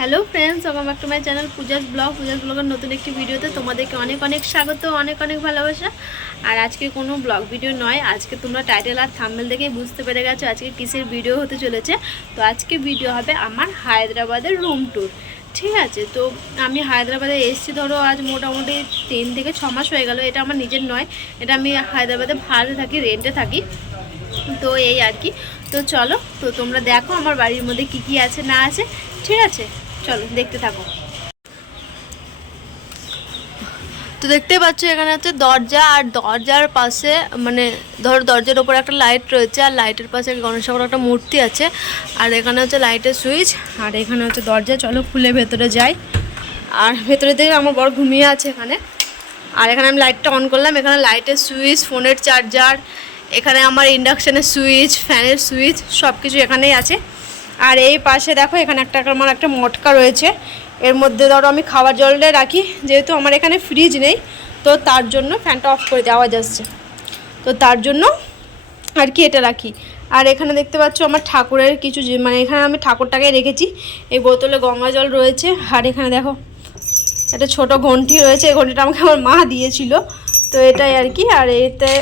Hello friends, welcome back to my channel Puja's ব্লগের নতুন একটি ভিডিওতে তোমাদেরকে অনেক অনেক স্বাগত, অনেক অনেক ভালোবাসা। আর আজকে কোনো ব্লগ ভিডিও নয়, আজকে তোমরা টাইটেল আর থাম্বনেল দেখেই বুঝতে পেরে গেছো আজকে কিসের ভিডিও হতে চলেছে। তো আজকে ভিডিও হবে আমার হায়দ্রাবাদের রুম ট্যুর। ঠিক আছে, তো আমি হায়দ্রাবাদে এসেছি ধরো আজ মোটামুটি 3 থেকে 6 মাস হয়ে গেল। এটা আমার নিজের নয়, এটা আমি হায়দ্রাবাদে ভাড়াতে থাকি, রেন্টে থাকি। তো এই আর কি। তো চলো, তো তোমরা দেখো আমার বাড়ির মধ্যে কি কি আছে না আছে। ঠিক আছে, চলো দেখতে থাকো। তো দেখতে পাচ্ছ এখানে হচ্ছে দরজা, আর দরজার পাশে মানে ধরো দরজার ওপর একটা লাইট রয়েছে, আর লাইটের পাশে গণেশ ঠাকুরের একটা মূর্তি আছে, আর এখানে হচ্ছে লাইটের সুইচ, আর এখানে হচ্ছে দরজা। চলো খুলে ভেতরে যাই। আর ভেতরে থেকে আমার বড় ঘুমিয়ে আছে এখানে। আর এখানে আমি লাইটটা অন করলাম, এখানে লাইটের সুইচ, ফোনের চার্জার, এখানে আমার ইন্ডাকশানের সুইচ, ফ্যানের সুইচ সব কিছু এখানেই আছে। আর এই পাশে দেখো এখানে আমার একটা মটকা রয়েছে, এর মধ্যে ধরো আমি খাবার জলটা রাখি, যেহেতু আমার এখানে ফ্রিজ নেই তো তার জন্য ফ্যানটা অফ করে দেওয়া যাচ্ছে, তো তার জন্য আর কি এটা রাখি। আর এখানে দেখতে পাচ্ছ আমার ঠাকুরের কিছু মানে এখানে আমি ঠাকুরটাকে রেখেছি। এই বোতলে গঙ্গা জল রয়েছে, আর এখানে দেখো একটা ছোট ঘন্টি রয়েছে, এই ঘন্টিটা আমাকে আমার মা দিয়েছিল, তো এটাই আর কি। আর এতে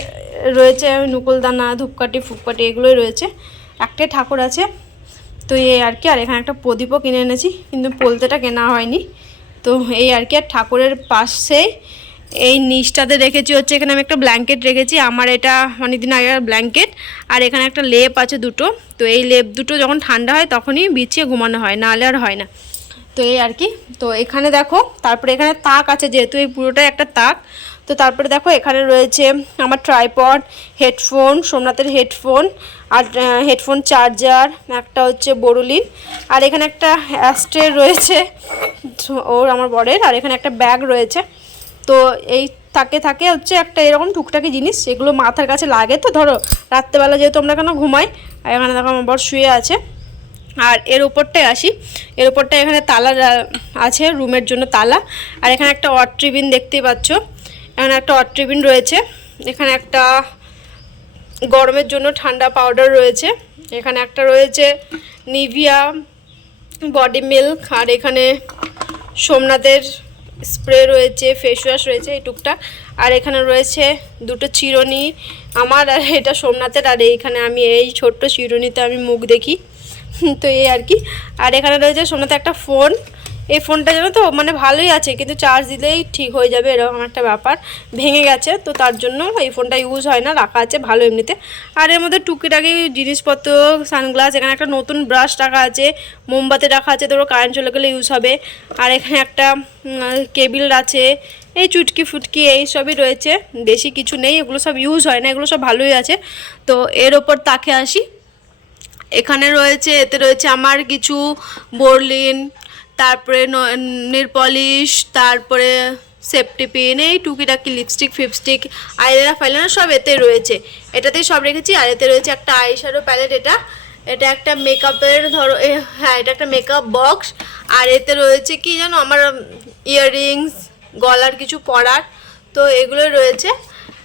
রয়েছে নুকুলদানা, ধূপকাঠি, ফুপকাঠি এগুলোই রয়েছে। একটাই ঠাকুর আছে, তো এই আর কি। আর এখানে একটা প্রদীপও কিনে এনেছি, কিন্তু পোলতেটা কেনা হয়নি। তো এই আর কি। আর ঠাকুরের পাশেই এই নিচটাতে রেখেছি হচ্ছে, এখানে আমি একটা ব্ল্যাঙ্কেট রেখেছি, আমার এটা অনেকদিন আগের ব্ল্যাঙ্কেট। আর এখানে একটা লেপ আছে দুটো, তো এই লেপ দুটো যখন ঠান্ডা হয় তখনই বিছিয়ে ঘুমানো হয়, নাহলে আর হয় না। তো এই আর কি। তো এখানে দেখো, তারপরে এখানে তাক আছে, যেহেতু এই পুরোটাই একটা তাক। তো তারপরে দেখো এখানে রয়েছে আমার ট্রাইপড, হেডফোন, সোমনাথের হেডফোন, আর হেডফোন চার্জার, একটা হচ্ছে বোরোলিন, আর এখানে একটা অ্যাস্ট্রে রয়েছে ওর, আমার বরের। আর এখানে একটা ব্যাগ রয়েছে। তো এই থাকে হচ্ছে একটা এরকম টুকটাকি জিনিস, এগুলো মাথার কাছে লাগে, তো ধরো রাত্রেবেলা যেহেতু আমরা কেন ঘুমাই। আর এখানে দেখো আমার বর শুয়ে আছে। আর এর ওপরটায় আসি, এর ওপরটায় এখানে তালা আছে, রুমের জন্য তালা। আর এখানে একটা অট্রিবিন দেখতেই পাচ্ছ, এখানে একটা অট্রিবিন রয়েছে। এখানে একটা গরমের জন্য ঠান্ডা পাউডার রয়েছে, এখানে একটা রয়েছে নিভিয়া বডি মিল্ক, আর এখানে সোমনাথের স্প্রে রয়েছে, ফেস ওয়াশ রয়েছে এই টুকটাক। আর এখানে রয়েছে দুটো চিরুনি আমার, আর এটা সোমনাথের। আর এইখানে আমি এই ছোট্ট চিরুনিতে আমি মুখ দেখি, তো এই আর কি। আর এখানে রয়েছে সোমনাথে একটা ফোন, এই ফোনটা জানো তো মানে ভালোই আছে, কিন্তু চার্জ দিলেই ঠিক হয়ে যাবে এরকম একটা ব্যাপার, ভেঙে গেছে, তো তার জন্য এই ফোনটা ইউজ হয় না, রাখা আছে ভালো এমনিতে। আর এর মধ্যে টুকিটাকি জিনিসপত্র, সানগ্লাস, এখানে একটা নতুন ব্রাশ রাখা আছে, মোমবাতি রাখা আছে, ধরো কারেন্ট চলে গেলে ইউজ হবে। আর এখানে একটা কেবিল আছে, এই চুটকি ফুটকি এই সবই রয়েছে, বেশি কিছু নেই, এগুলো সব ইউজ হয় না, এগুলো সব ভালোই আছে। তো এর ওপর তাকে আসি, এখানে রয়েছে, এতে রয়েছে আমার কিছু বোরলিন, তারপরে নেল পলিশ, তারপরে সেফটি পিন, এই টুকিটাকি লিপস্টিক ফিপস্টিক, আইলাইনার ফাইলাইনার সব এতে রয়েছে, এটাতেই সব রেখেছি। আর এতে রয়েছে একটা আইশ্যাডো প্যালেট, এটা একটা মেকআপের ধরো, হ্যাঁ এটা একটা মেকআপ বক্স। আর এতে রয়েছে কি জানো, আমার ইয়াররিংস, গলার কিছু পরার, তো এগুলো রয়েছে।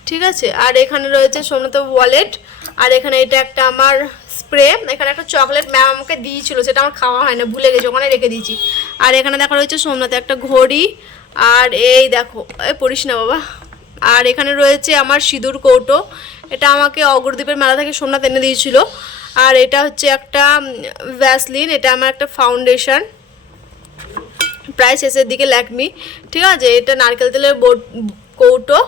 ঠিক আছে। আর এখানে রয়েছে সোমনাথের ওয়ালেট। আর এখানে এটা একটা আমার স্প্রে, এখানে একটা চকলেট ম্যাম আমাকে দিয়েছিল, সেটা আমার খাওয়া হয় না, ভুলে গেছি, ওখানে রেখে দিয়েছি। আর এখানে দেখা রয়েছে সোমনাথে একটা ঘড়ি। আর এই দেখো, এই পড়িস না বাবা। আর এখানে রয়েছে আমার সিঁদুর কৌটো, এটা আমাকে অগরদ্বীপের মেলা থেকে সোমনাথ এনে দিয়েছিল। আর এটা হচ্ছে একটা ভ্যাসলিন, এটা আমার একটা ফাউন্ডেশন, প্রায় শেষের দিকে ল্যাকমি। ঠিক আছে, এটা নারকেল তেলের কৌটো।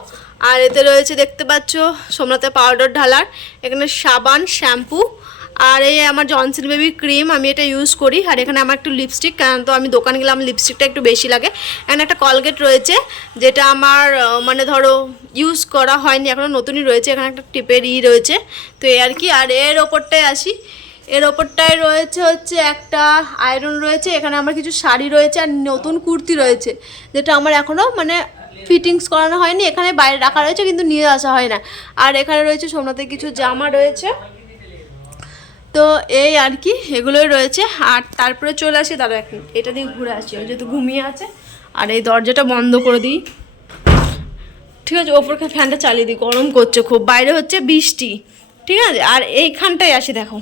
আর এতে রয়েছে দেখতে পাচ্ছ সোমনাথের পাউডার ঢালার, এখানে সাবান, শ্যাম্পু, আর এই আমার জনসন বেবি ক্রিম, আমি এটা ইউজ করি। আর এখানে আমার একটু লিপস্টিক, কারণ তো আমি দোকানে গেলে আমার লিপস্টিকটা একটু বেশি লাগে। এখানে একটা কলগেট রয়েছে, যেটা আমার মানে ধরো ইউজ করা হয়নি, এখনও নতুনই রয়েছে। এখানে একটা টিপের রয়েছে, তো এই আর কি। আর এর ওপরটায় আসি, এর ওপরটায় রয়েছে হচ্ছে একটা আয়রন রয়েছে, এখানে আমার কিছু শাড়ি রয়েছে, আর নতুন কুর্তি রয়েছে, যেটা আমার এখনও মানে ফিটিংস করানো হয়নি, এখানে বাইরে রাখা রয়েছে কিন্তু নিয়ে আসা হয় না। আর এখানে রয়েছে সোমনাথের কিছু জামা রয়েছে, তো এই আর কি, এগুলোই রয়েছে। আর তারপরে চলে আসি, দাঁড়া এখন এটা দিয়ে ঘুরে আসি, ওই যেহেতু ঘুমিয়ে আছে। আর এই দরজাটা বন্ধ করে দিই, ঠিক আছে, ওপরকে ফ্যানটা চালিয়ে দিই, গরম করছে খুব, বাইরে হচ্ছে বৃষ্টি। ঠিক আছে। আর এইখানটায় আসি, দেখো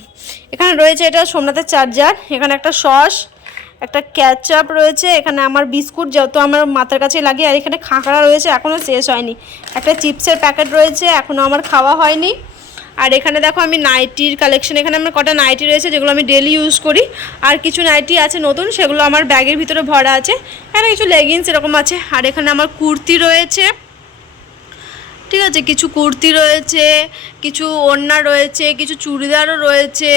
এখানে রয়েছে এটা সোমনাথের চার্জার, এখানে একটা সস, একটা ক্যাচআপ রয়েছে, এখানে আমার বিস্কুট যত আমার মাথার কাছে লাগে, আর এখানে খাঁকড়া রয়েছে এখনও শেষ হয়নি, একটা চিপসের প্যাকেট রয়েছে এখনও আমার খাওয়া হয়নি। আর এখানে দেখো আমি নাইটির কালেকশন, এখানে আমার কটা নাইটি রয়েছে যেগুলো আমি ডেলি ইউজ করি, আর কিছু নাইটি আছে নতুন, সেগুলো আমার ব্যাগের ভিতরে ভরা আছে। এখানে কিছু লেগিংস এরকম আছে, আর এখানে আমার কুর্তি রয়েছে, ঠিক আছে, কিছু কুর্তি রয়েছে, কিছু ওড়না রয়েছে, কিছু চুড়িদারও রয়েছে,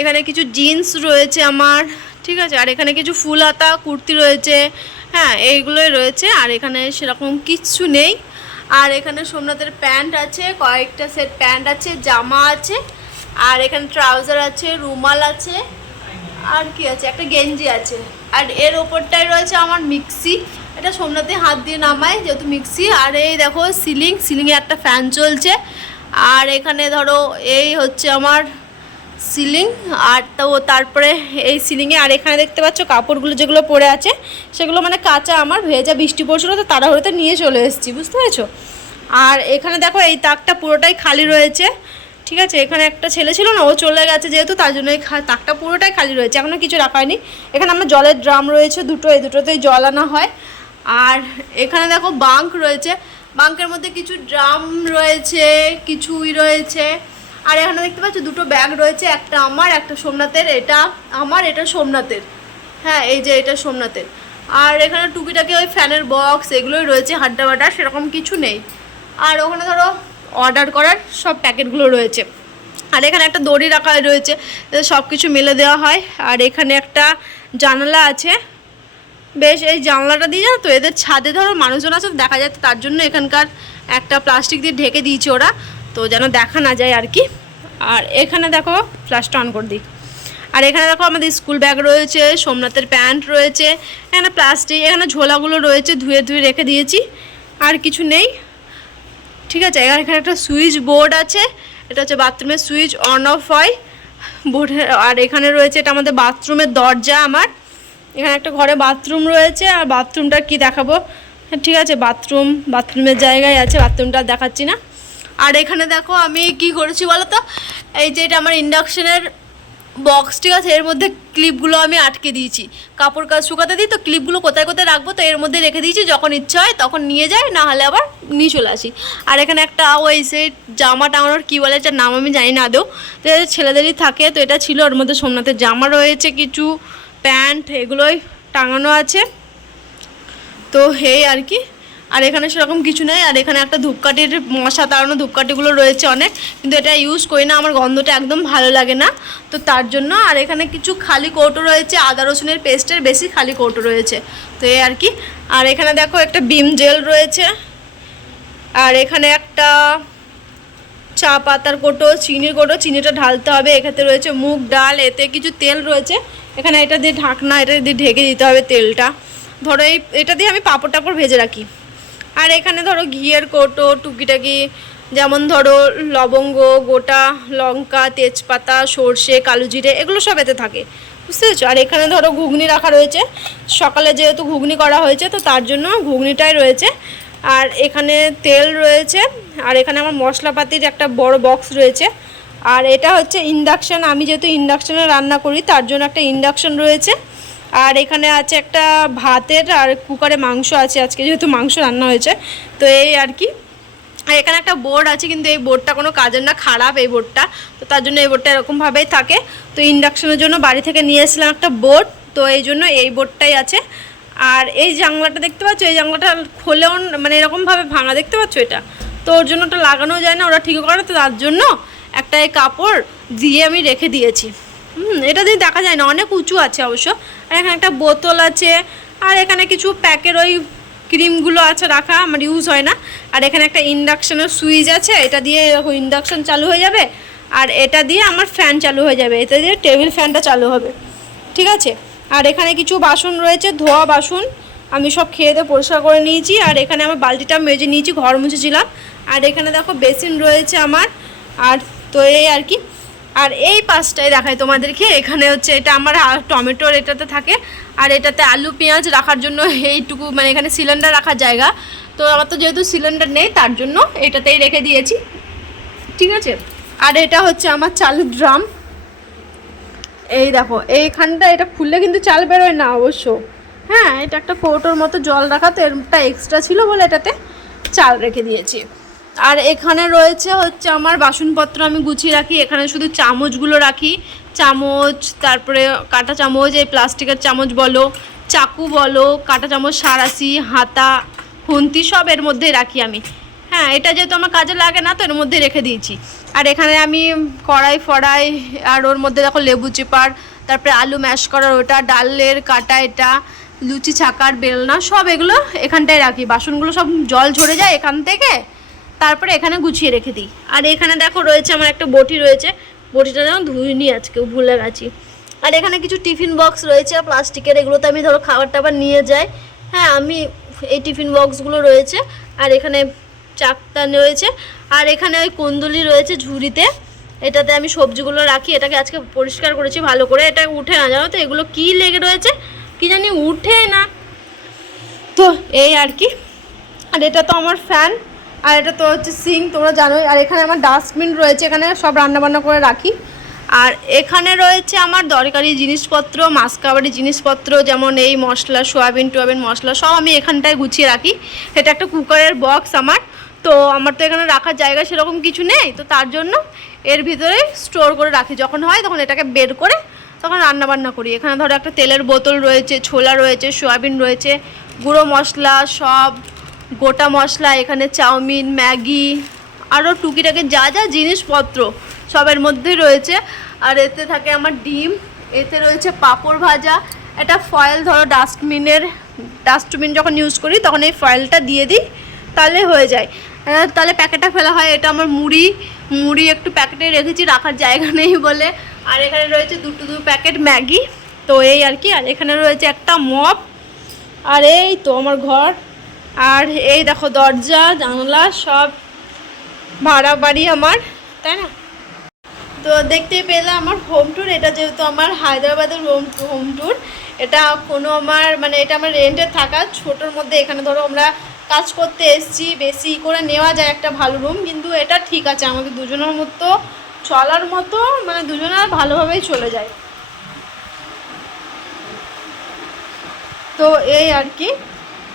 এখানে কিছু জিন্স রয়েছে আমার, ঠিক আছে, আর এখানে কিছু ফুল হাতা কুর্তি রয়েছে, হ্যাঁ এইগুলোই রয়েছে। আর এখানে সেরকম কিচ্ছু নেই। আর এখানে সোমনাথের প্যান্ট আছে, কয়েকটা সেট প্যান্ট আছে, জামা আছে, আর এখানে ট্রাউজার আছে, রুমাল আছে, আর কি আছে, একটা গেঞ্জি আছে। আর এর ওপরটাই রয়েছে আমার মিক্সি, এটা সোমনাথে হাত দিয়ে নামায় যেহেতু মিক্সি। আর এই দেখো সিলিংয়ে একটা ফ্যান চলছে। আর এখানে ধরো এই হচ্ছে আমার সিলিং, আর তো তারপরে এই সিলিংয়ে, আর এখানে দেখতে পাচ্ছ কাপড়গুলো যেগুলো পরে আছে সেগুলো মানে কাঁচা, আমার ভেজা বৃষ্টি পড়ছিল তো তাড়াহুড়োতে নিয়ে চলে এসেছি, বুঝতে পেরেছো। আর এখানে দেখো এই তাকটা পুরোটাই খালি রয়েছে, ঠিক আছে, এখানে একটা ছেলে ছিল না, ও চলে গেছে যেহেতু, তার জন্য এই তাকটা পুরোটাই খালি রয়েছে, এখনও কিছু রাখা হয়নি। এখানে আমার জলের ড্রাম রয়েছে দুটো, এই দুটোতেই জল আনা হয়। আর এখানে দেখো বাঙ্ক রয়েছে, বাঙ্কের মধ্যে কিছু ড্রাম রয়েছে, কিছুই রয়েছে। আর এখানে দেখতে পাচ্ছ দুটো ব্যাগ রয়েছে, একটা আমার একটা সোমনাথের, এটা আমার এটা সোমনাথের, হ্যাঁ এই যে এটা সোমনাথের। আর এখানে টুকিটাকি ওই ফ্যানের বক্স এগুলোই রয়েছে, হাড্ডা বাড্ডা সেরকম কিছু নেই। আর ওখানে ধরো অর্ডার করার সব প্যাকেটগুলো রয়েছে। আর এখানে একটা দড়ি রাখা রয়েছে, সব কিছু মেলে দেওয়া হয়। আর এখানে একটা জানালা আছে, বেশ এই জানলাটা দিয়ে জানো তো এদের ছাদে ধরো মানুষজন আছে দেখা যায়, তো তার জন্য এখানকার একটা প্লাস্টিক দিয়ে ঢেকে দিয়েছে ওরা, তো যেন দেখা না যায় আর কি। আর এখানে দেখো ফ্ল্যাশটা অন করে দিই। আর এখানে দেখো আমাদের স্কুল ব্যাগ রয়েছে, সোমনাথের প্যান্ট রয়েছে, এখানে প্লাস্টিক, এখানে ঝোলাগুলো রয়েছে ধুয়ে ধুয়ে রেখে দিয়েছি, আর কিছু নেই, ঠিক আছে। এখানে একটা সুইচ বোর্ড আছে, এটা হচ্ছে বাথরুমের সুইচ অন অফ হয় বোর্ডের। আর এখানে রয়েছে এটা আমাদের বাথরুমের দরজা আমার, এখানে একটা ঘরে বাথরুম রয়েছে। আর বাথরুমটা কি দেখাবো, হ্যাঁ ঠিক আছে, বাথরুমের জায়গায় আছে, বাথরুমটা দেখাচ্ছি না। আর এখানে দেখো আমি কি করেছি বলো তো, এই যে এটা আমার ইন্ডাকশনের বক্স, ঠিক আছে, এর মধ্যে ক্লিপগুলো আমি আটকে দিয়েছি, কাপড় কাজ শুকাতে দিই তো ক্লিপগুলো কোথায় কোথায় রাখবো, তো এর মধ্যে রেখে দিয়েছি, যখন ইচ্ছা হয় তখন নিয়ে যাই, না হলে আবার নিয়ে চলে আসি। আর এখানে একটা ওই সেই জামা টাঙানোর কী বলে এটার নাম আমি জানি না আদৌ, তো ছেলেদেরই থাকে, তো এটা ছিল, ওর মধ্যে সোমনাথের জামা রয়েছে, কিছু প্যান্ট এগুলোই টাঙানো আছে, তো এই আর কি। আর এখানে সেরকম কিছু নেই। আর এখানে একটা ধূপকাঠির মশা তাড়ানো ধূপকাঠিগুলো রয়েছে অনেক, কিন্তু এটা ইউজ করি না, আমার গন্ধটা একদম ভালো লাগে না, তো তার জন্য। আর এখানে কিছু খালি কৌটো রয়েছে, আদা রসুনের পেস্টের বেশি খালি কৌটো রয়েছে, তো এই আর কি। আর এখানে দেখো একটা বিম জেল রয়েছে, আর এখানে একটা চা পাতার কৌটো, চিনির কৌটো, চিনিটা ঢালতে হবে, এখানে রয়েছে মুগ ডাল, এতে কিছু তেল রয়েছে, এখানে এটা দিয়ে ঢাকনা, এটা দিয়ে ঢেকে দিতে হবে তেলটা, ধরো এটা দিয়ে আমি পাঁপড় টাপড় ভেজে রাখি। আর এখানে ধরো ঘিয়ের কৌটো টুকিটাকি, যেমন ধরো লবঙ্গ, গোটা লঙ্কা, তেজপাতা, সর্ষে, কালো জিরে, এগুলো সব এতে থাকে, বুঝতে পেরেছো। আর এখানে ধরো ঘুগনি রাখা রয়েছে, সকালে যেহেতু ঘুগনি করা হয়েছে তো তার জন্য ঘুগনিটাই রয়েছে। আর এখানে তেল রয়েছে, আর এখানে আমার মশলাপাতির একটা বড় বক্স রয়েছে। আর এটা হচ্ছে ইন্ডাকশান, আমি যেহেতু ইন্ডাকশানে রান্না করি তার জন্য একটা ইন্ডাকশান রয়েছে। আর এখানে আছে একটা ভাতের, আর কুকারে মাংস আছে, আজকে যেহেতু মাংস রান্না হয়েছে, তো এই আর কি। আর এখানে একটা বোর্ড আছে, কিন্তু এই বোর্ডটা কোনো কাজের না, খারাপ এই বোর্ডটা, তো তার জন্য এই বোর্ডটা এরকমভাবেই থাকে। তো ইন্ডাকশনের জন্য বাড়ি থেকে নিয়ে এসেছিলাম একটা বোর্ড, তো এই জন্য এই বোর্ডটাই আছে। আর এই জানলাটা দেখতে পাচ্ছ, এই জানলাটা খোলেও মানে এরকমভাবে ভাঙা দেখতে পাচ্ছ, এটা তো ওর জন্য ওটা লাগানো যায় না, ওরা ঠিক করে, তো তার জন্য একটা এই কাপড় দিয়ে আমি রেখে দিয়েছি। এটা দিয়ে দেখা যায় না, অনেক উঁচু আছে অবশ্য। আর এখানে একটা বোতল আছে, আর এখানে কিছু প্যাকের ওই ক্রিমগুলো আছে রাখা, আমার ইউজ হয় না। আর এখানে একটা ইন্ডাকশানের সুইচ আছে, এটা দিয়ে ইন্ডাকশান চালু হয়ে যাবে, আর এটা দিয়ে আমার ফ্যান চালু হয়ে যাবে, এটা দিয়ে টেবিল ফ্যানটা চালু হবে, ঠিক আছে। আর এখানে কিছু বাসন রয়েছে, ধোয়া বাসন, আমি সব খেয়ে দিয়ে পরিষ্কার করে নিয়েছি। আর এখানে আমার বালতিটা মেজে নিয়েছি, ঘর মুছেছিলাম। আর এখানে দেখো বেসিন রয়েছে আমার, আর তো এই আর কি। আর এই পাশটায় দেখাই তোমাদেরকে, এখানে হচ্ছে এটা আমার টমেটোর এটাতে থাকে, আর এটাতে আলু পেঁয়াজ রাখার জন্য এইটুকু, মানে এখানে সিলিন্ডার রাখার জায়গা, তো আমার তো যেহেতু সিলিন্ডার নেই তার জন্য এটাতেই রেখে দিয়েছি, ঠিক আছে। আর এটা হচ্ছে আমার চালের ড্রাম, এই দেখো এইখানটা এটা খুললে কিন্তু চাল বেরোয় না অবশ্য। হ্যাঁ, এটা একটা কৌটোর মতো জল রাখা, তো এরটা এক্সট্রা ছিল বলে এটাতে চাল রেখে দিয়েছি। আর এখানে রয়েছে হচ্ছে আমার বাসনপত্র আমি গুছিয়ে রাখি, এখানে শুধু চামচগুলো রাখি, চামচ, তারপরে কাঁটা চামচ, এই প্লাস্টিকের চামচ বলো, চাকু বলো, কাঁটা চামচ, সারাশি, হাতা, খুন্তি সব এর মধ্যেই রাখি আমি। হ্যাঁ, এটা যেহেতু আমার কাজে লাগে না তো এর মধ্যে রেখে দিয়েছি। আর এখানে আমি কড়াই ফড়াই, আর ওর মধ্যে দেখো লেবু চিপার, তারপরে আলু ম্যাশ করার ওটা, ডালের কাটা, এটা লুচি ছাকার বেলনা, সব এগুলো এখানটায় রাখি। বাসনগুলো সব জল ঝরে যায় এখান থেকে, তারপরে এখানে গুছিয়ে রেখে দিই। আর এখানে দেখো রয়েছে আমার একটা বটি রয়েছে, বটিটা যেন ধুইনি আজকে, ভুলে গেছি। আর এখানে কিছু টিফিন বক্স রয়েছে প্লাস্টিকের, এগুলোতে আমি ধরো খাবার টাবার নিয়ে যাই। হ্যাঁ, আমি এই টিফিন বক্সগুলো রয়েছে। আর এখানে চাকতা রয়েছে, আর এখানে ওই কুন্দুলি রয়েছে ঝুড়িতে, এটাতে আমি সবজিগুলো রাখি। এটাকে আজকে পরিষ্কার করেছি ভালো করে, এটা উঠে না, জানো তো এগুলো কি লেগে রয়েছে কি জানি, উঠে না। তো এই আর কি। আর এটা তো আমার ফ্যান, আর এটা তো হচ্ছে সিঙ্ক, তোমরা জানোই। আর এখানে আমার ডাস্টবিন রয়েছে, এখানে সব রান্নাবান্না করে রাখি। আর এখানে রয়েছে আমার দরকারি জিনিসপত্র, মাছ কাবারি জিনিসপত্র, যেমন এই মশলা, সোয়াবিন টোয়াবিন মশলা সব আমি এখানটায় গুছিয়ে রাখি। এটা একটা কুকারের বক্স আমার, তো আমার তো এখানে রাখার জায়গা সেরকম কিছু নেই, তো তার জন্য এর ভিতরে স্টোর করে রাখি। যখন হয় তখন এটাকে বের করে তখন রান্নাবান্না করি। এখানে ধরো একটা তেলের বোতল রয়েছে, ছোলা রয়েছে, সোয়াবিন রয়েছে, গুঁড়ো মশলা সব, গোটা মশলা, এখানে চাউমিন, ম্যাগি, আরও টুকিটাকি যা যা জিনিসপত্র সবের মধ্যেই রয়েছে। আর এতে থাকে আমার ডিম, এতে রয়েছে পাঁপড় ভাজা। এটা ফয়েল, ধরো ডাস্টবিন যখন ইউজ করি তখন এই ফয়েলটা দিয়ে দিই, তাহলে হয়ে যায়, তাহলে প্যাকেটটা ফেলা হয়। এটা আমার মুড়ি একটু প্যাকেটে রেখেছি, রাখার জায়গা নেই বলে। আর এখানে রয়েছে দু প্যাকেট ম্যাগি, তো এই আর কি। আর এখানে রয়েছে একটা মপ, আর এই তো আমার ঘর। আর এই দেখো দরজা জানলা সব ভাড়া বাড়ি আমার, তাই না? তো দেখতেই পেলে আমার হোম ট্যুর, এটা যেহেতু আমার হায়দ্রাবাদের হোম ট্যুর, এটা কোনো আমার মানে এটা আমার রেন্টে থাকা ছোটোর মধ্যে। এখানে ধরো আমরা কাজ করতে এসেছি, বেশি করে নেওয়া যায় একটা ভালো রুম, কিন্তু এটা ঠিক আছে আমাদের দুজনের মতো চলার মতো, মানে দুজনের ভালোভাবেই চলে যায়। তো এই আর কি।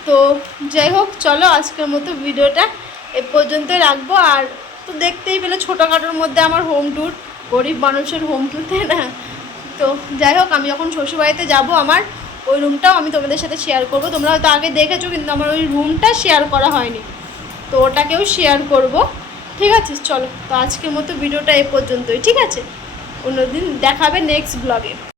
তো যাই হোক, চলো আজকের মতো ভিডিওটা এ পর্যন্তই রাখবো। আর তো দেখতেই পেলে ছোটোখাটোর মধ্যে আমার হোম ট্যুর, গরিব মানুষের হোম ট্যুর, তাই না? তো যাই হোক, আমি যখন শ্বশুরবাড়িতে যাবো আমার ওই রুমটাও আমি তোমাদের সাথে শেয়ার করব। তোমরা হয়তো আগে দেখেছো, কিন্তু আমার ওই রুমটা শেয়ার করা হয়নি, তো ওটাকেও শেয়ার করব। ঠিক আছে, চলো তো আজকের মতো ভিডিওটা এ পর্যন্তই। ঠিক আছে, অন্যদিন দেখাবে নেক্সট ব্লগে।